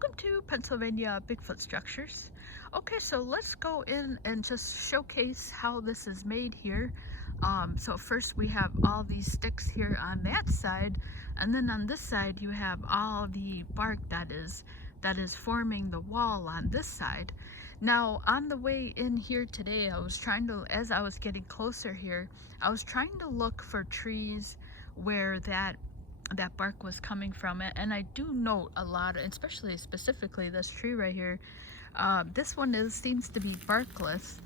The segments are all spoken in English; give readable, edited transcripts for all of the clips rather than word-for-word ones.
Welcome to Pennsylvania Bigfoot Structures. Okay, so let's go in and just showcase how this is made here. So first we have all these sticks here on that side, and then on this side you have all the bark that is forming the wall on this side. Now on the way in here today, I was trying to, as I was getting closer here, I was trying to look for trees where that bark was coming from it, and I do note a lot, especially specifically this tree right here. This one seems to be barkless,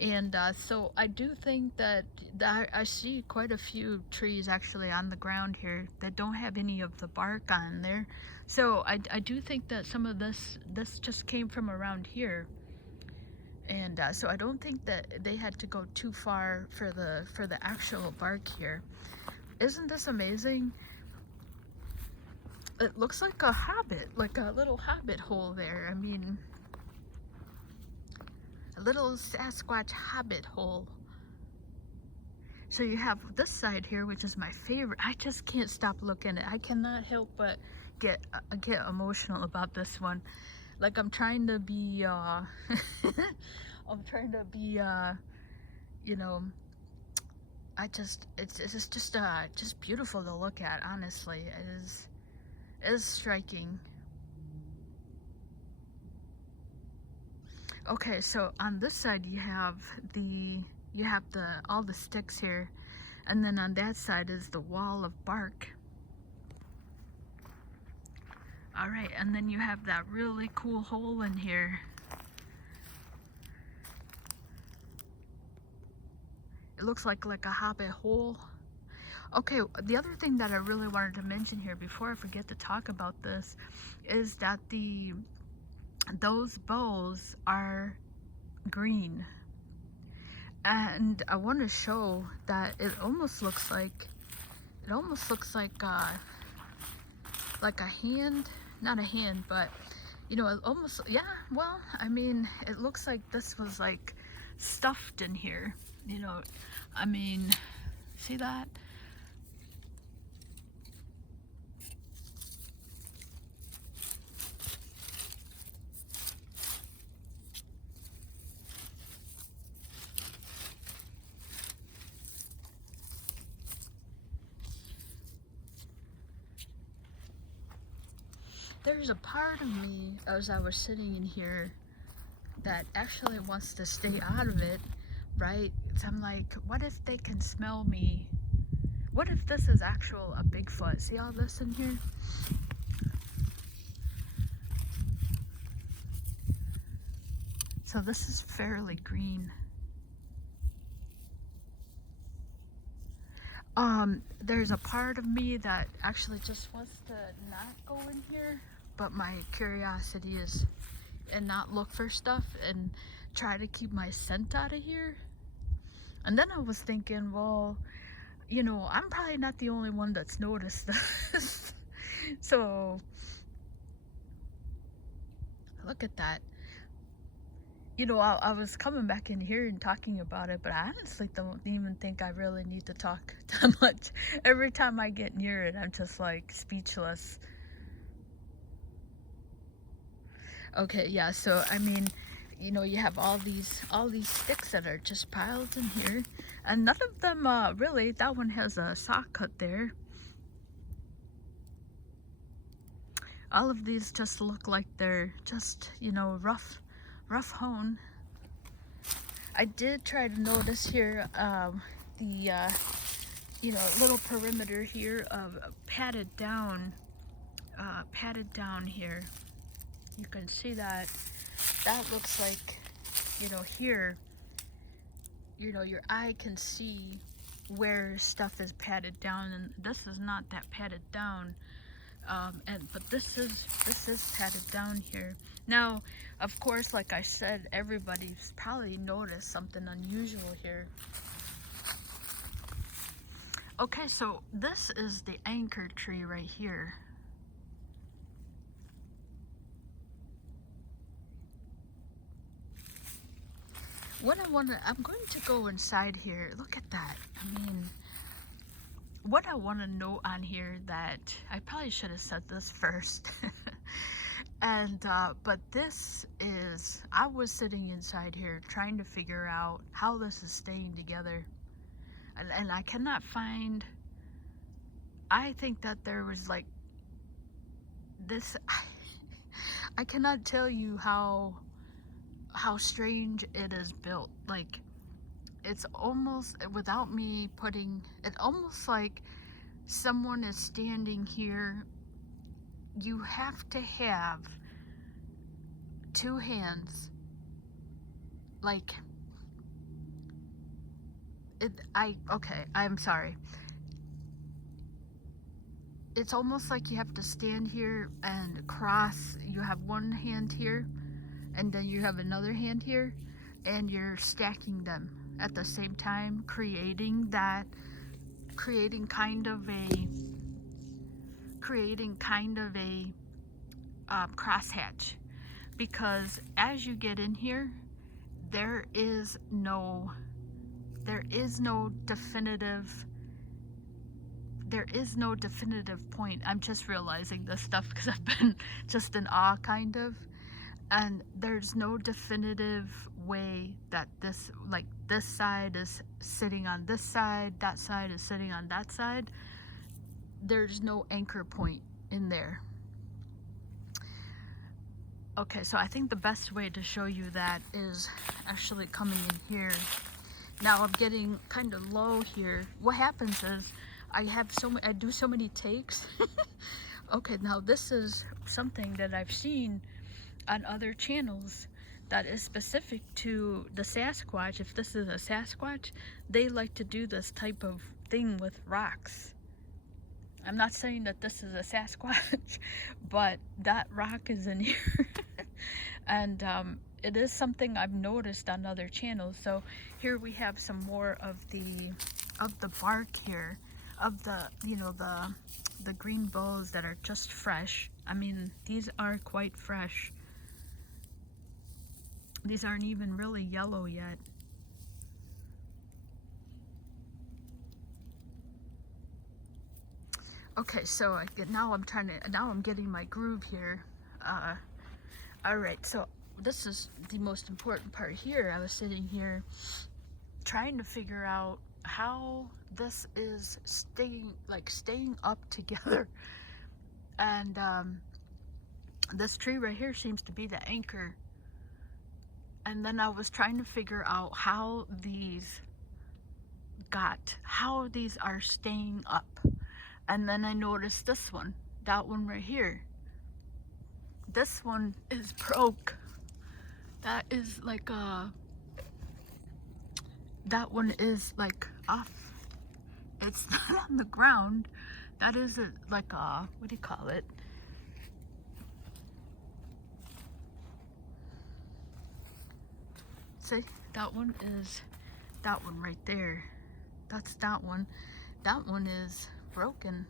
and so I do think that I see quite a few trees actually on the ground here that don't have any of the bark on there. So I do think that some of this just came from around here, and so I don't think that they had to go too far for the actual bark here. Isn't this amazing? It looks like a hobbit, like a little hobbit hole there. I mean, a little Sasquatch hobbit hole. So you have this side here, which is my favorite. I just can't stop looking at it. I cannot help but get emotional about this one. Like I'm trying to be, I'm trying to be, you know, it's just beautiful to look at. Honestly, it is striking. Okay, so on this side you have all the sticks here, and then on that side is the wall of bark. All right, and then you have that really cool hole in here. It looks like a hobbit hole. Okay, the other thing that I really wanted to mention here before I forget to talk about this is that those bows are green, and I want to show that it almost looks like a hand, not a hand, but you know, it almost, yeah, well, I mean, it looks like this was like stuffed in here, you know. I mean, see that? There's a part of me, as I was sitting in here, that actually wants to stay out of it, right? So I'm like, what if they can smell me? What if this is a Bigfoot? See all this in here? So this is fairly green. There's a part of me that actually just wants to not go in here, but my curiosity is, and not look for stuff and try to keep my scent out of here. And then I was thinking, well, you know, I'm probably not the only one that's noticed this. So look at that. You know, I was coming back in here and talking about it, but I honestly don't even think I really need to talk that much. Every time I get near it, I'm just like speechless. Okay, yeah, so I mean, you know, you have all these sticks that are just piled in here, and none of them really, that one has a saw cut there. All of these just look like they're just, you know, rough hone. I did try to notice here you know, little perimeter here of padded down here. You can see that looks like, you know, here, you know, your eye can see where stuff is padded down, and this is not that padded down. But this is padded down here. Now, of course, like I said, everybody's probably noticed something unusual here. Okay, so this is the anchor tree right here. I'm going to go inside here. Look at that. I mean, what I want to note on here, that I probably should have said this first. And but this is, I was sitting inside here trying to figure out how this is staying together, and I cannot find. I think that there was like this. I cannot tell you how strange it is built. Like, it's almost, without me putting it, almost like someone is standing here. You have to have two hands, like it. Okay, I'm sorry. It's almost like you have to stand here and cross. You have one hand here, and then you have another hand here, and you're stacking them at the same time, creating kind of a crosshatch. Because as you get in here, there is no definitive point. I'm just realizing this stuff because I've been just in awe, kind of. And there's no definitive way that this side is sitting on this side, that side is sitting on that side. There's no anchor point in there. Okay, so I think the best way to show you that is actually coming in here. Now I'm getting kind of low here. What happens is I do so many takes. Okay, now this is something that I've seen on other channels that is specific to the Sasquatch. If this is a Sasquatch, they like to do this type of thing with rocks. I'm not saying that this is a Sasquatch, but that rock is in here. And it is something I've noticed on other channels. So here we have some more of the bark here, of the the green boughs that are just fresh. I mean, these are quite fresh. These aren't even really yellow yet. Okay, so now I'm getting my groove here. All right, so this is the most important part here. I was sitting here trying to figure out how this is staying up together. And this tree right here seems to be the anchor. And then I was trying to figure out how these are staying up. And then I noticed this one, that one right here. This one is broke. That is like that one is like off. It's not on the ground. That is like a, what do you call it? See, that one is that one right there. That's that one. That one is broken.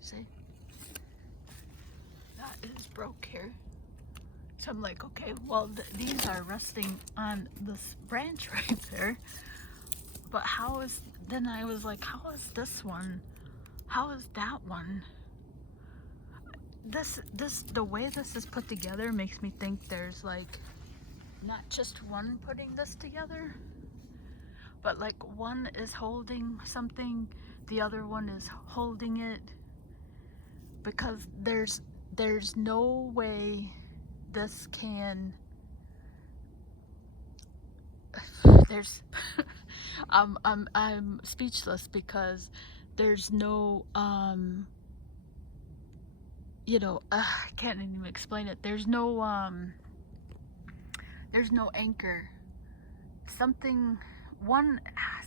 See? That is broke here. So I'm like, okay, well, these are resting on this branch right there. But how is, then I was like, how is this one? How is that one? The way this is put together makes me think there's like not just one putting this together, but like one is holding something, the other one is holding it, because there's no way this can, there's I'm speechless, because there's no I can't even explain it. There's no anchor.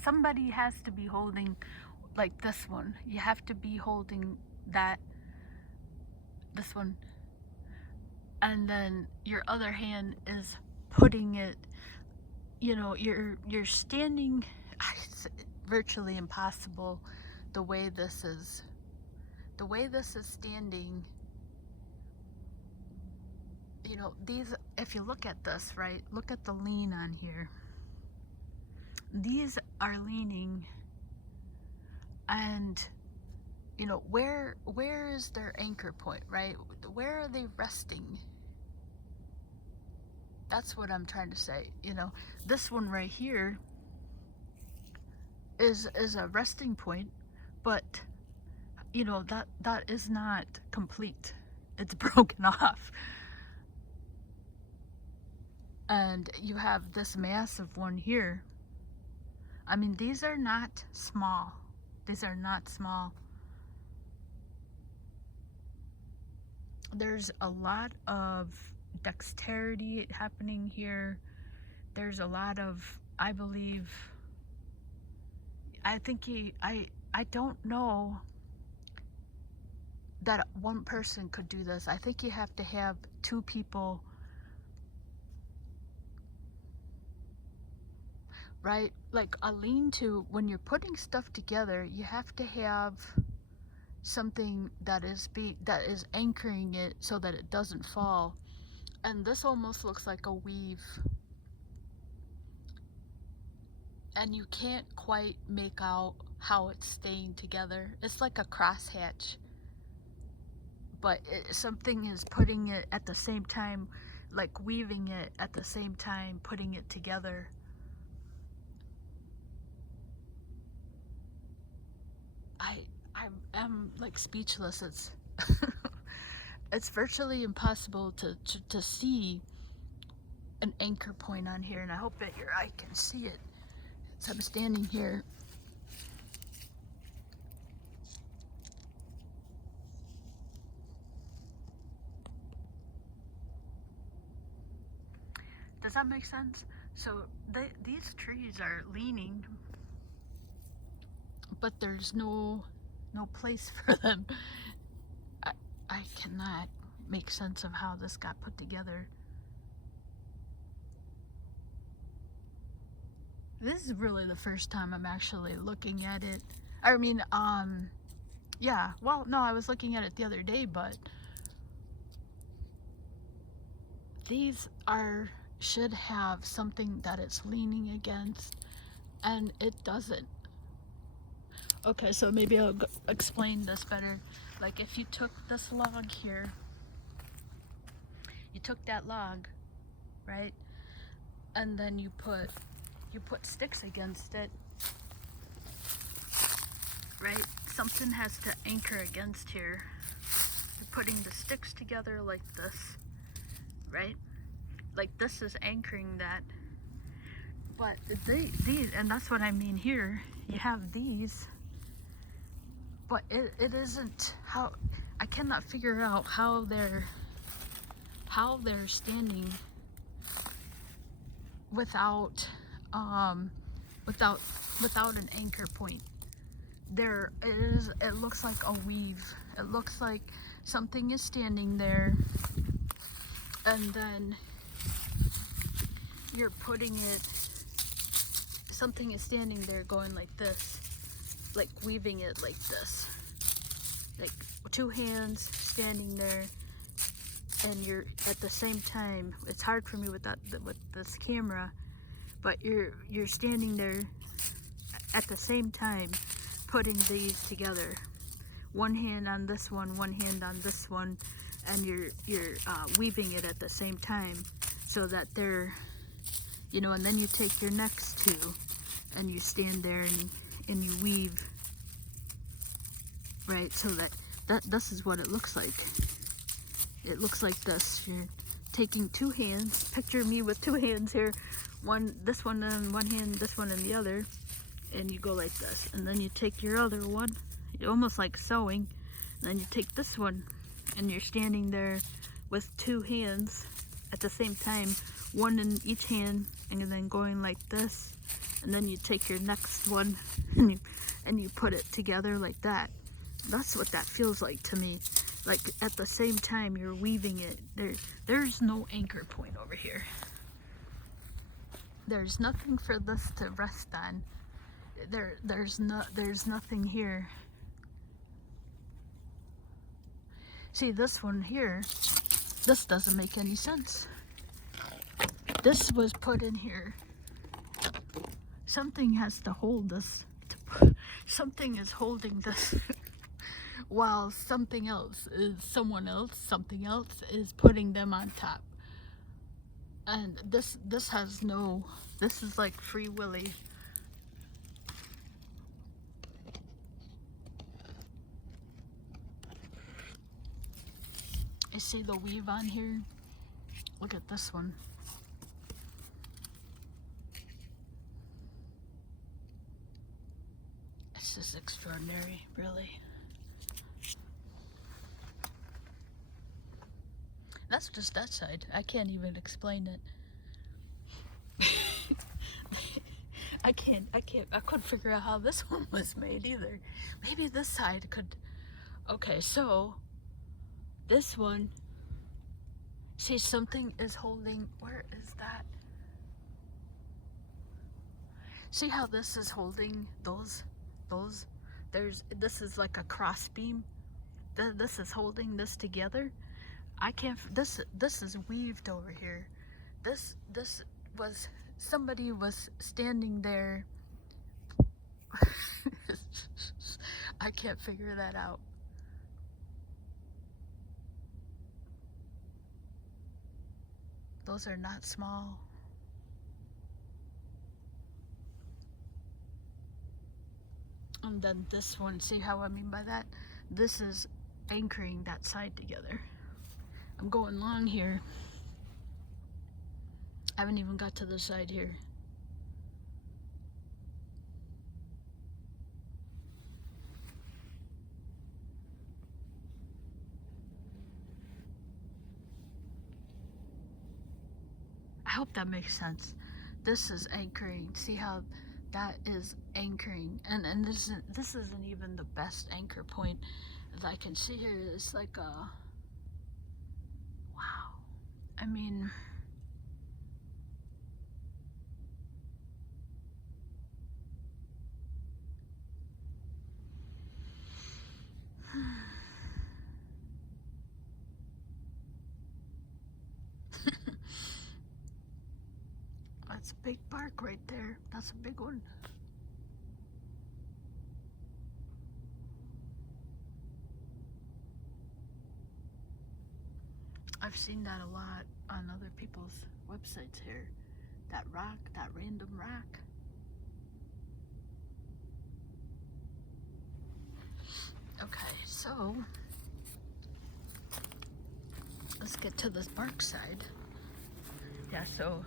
Somebody has to be holding, like this one. You have to be holding this one, and then your other hand is putting it, you're standing. It's virtually impossible the way this is standing. These, if you look at this, right, look at the lean on here. These are leaning, and you know, where is their anchor point, right? Where are they resting? That's what I'm trying to say. You know, this one right here is a resting point, but you know, that is not complete. It's broken off. And you have this massive one here. I mean, these are not small. These are not small. There's a lot of dexterity happening here. There's a lot of, I believe, I think I don't know that one person could do this. I think you have to have two people, right? Like a lean-to, when you're putting stuff together, you have to have something that is anchoring it so that it doesn't fall. And this almost looks like a weave. And you can't quite make out how it's staying together. It's like a crosshatch. But something is putting it at the same time, like weaving it at the same time, putting it together. I'm like speechless. It's it's virtually impossible to see an anchor point on here, and I hope that your eye can see it. So I'm standing here. Does that make sense? So these trees are leaning, but there's no place for them. I cannot make sense of how this got put together. This is really the first time I'm actually looking at it. I mean, yeah, well, no, I was looking at it the other day, but these should have something that it's leaning against, and it doesn't. Okay, so maybe I'll explain this better. Like if you took this log here, you took that log, right? And then you put sticks against it, right? Something has to anchor against here. You're putting the sticks together like this, right? Like this is anchoring that. But these, and that's what I mean here, you have these, but it isn't how, I cannot figure out how they're standing without an anchor point. It looks like a weave. It looks like something is standing there, and then you're putting it, something is standing there going like this, like weaving it like this, like two hands standing there, and you're at the same time, it's hard for me with this camera, but you're standing there at the same time putting these together, one hand on this one hand on this one, and you're weaving it at the same time so that they're, you know, and then you take your next two and you stand there and you weave, right? So that this is what it looks like. It looks like this. You're taking two hands. Picture me with two hands here. This one in one hand, this one in the other, and you go like this. And then you take your other one, almost like sewing. And then you take this one, and you're standing there with two hands at the same time, one in each hand, and then going like this. And then you take your next one, and you put it together like that. That's what that feels like to me. Like at the same time you're weaving it. There's no anchor point over here. There's nothing for this to rest on. There's nothing here. See, this one here, this doesn't make any sense. This was put in here. Something has to hold this. Something is holding this. while something else is something else is putting them on top. And this has no, this is like free willy. I see the weave on here. Look at this one. This is extraordinary, really. That's just that side. I can't even explain it. I couldn't figure out how this one was made either. Maybe this side could. Okay, so this one, see, something is holding, where is that? See how this is holding those, this is like a cross beam. This is holding this together. I can't, this is weaved over here. This was, somebody was standing there. I can't figure that out. Those are not small. And then this one, see how I mean by that? This is anchoring that side together. I'm going long here. I haven't even got to the side here. I hope that makes sense. This is anchoring. See how that is anchoring, and this isn't even the best anchor point that I can see here. It's like a, wow. I mean, that's a big bark right there. That's a big one. I've seen that a lot on other people's websites here. That rock, that random rock. Okay, so let's get to this bark side. Yeah, so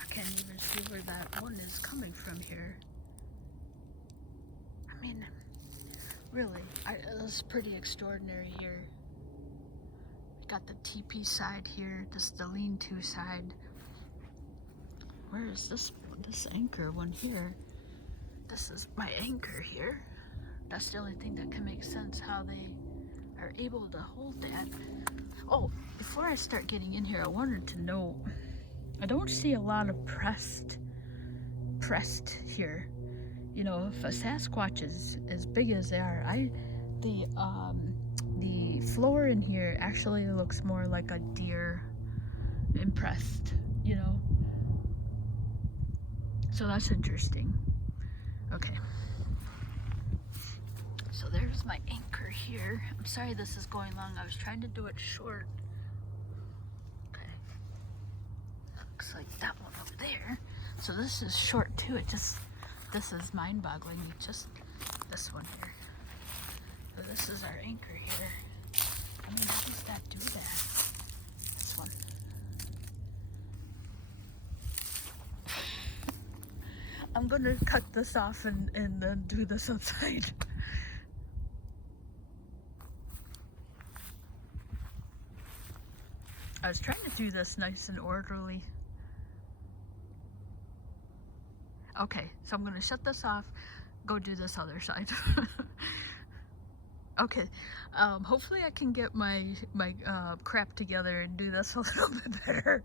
I can't even see where that one is coming from here. I mean, really, that's pretty extraordinary here. Got the teepee side here, this is the lean-to side. Where is this anchor one here? This is my anchor here. That's the only thing that can make sense how they are able to hold that. Oh, before I start getting in here, I wanted to know, I don't see a lot of pressed here. You know, if a Sasquatch is as big as they are, the floor in here actually looks more like a deer impressed, you know. So that's interesting. Okay. So there's my anchor here. I'm sorry this is going long. I was trying to do it short. Okay. Looks like that one over there. So this is short too. This is mind-boggling. Just this one here. So this is our anchor here. I mean, how does that do that? This one. I'm gonna cut this off and then do this outside. I was trying to do this nice and orderly. Okay, so I'm gonna shut this off, go do this other side. Okay, hopefully I can get my crap together and do this a little bit better,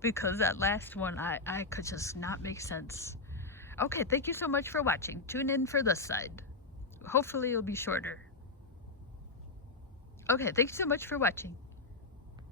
because that last one I could just not make sense. Okay, thank you so much for watching. Tune in for this side. Hopefully it'll be shorter. Okay, thank you so much for watching.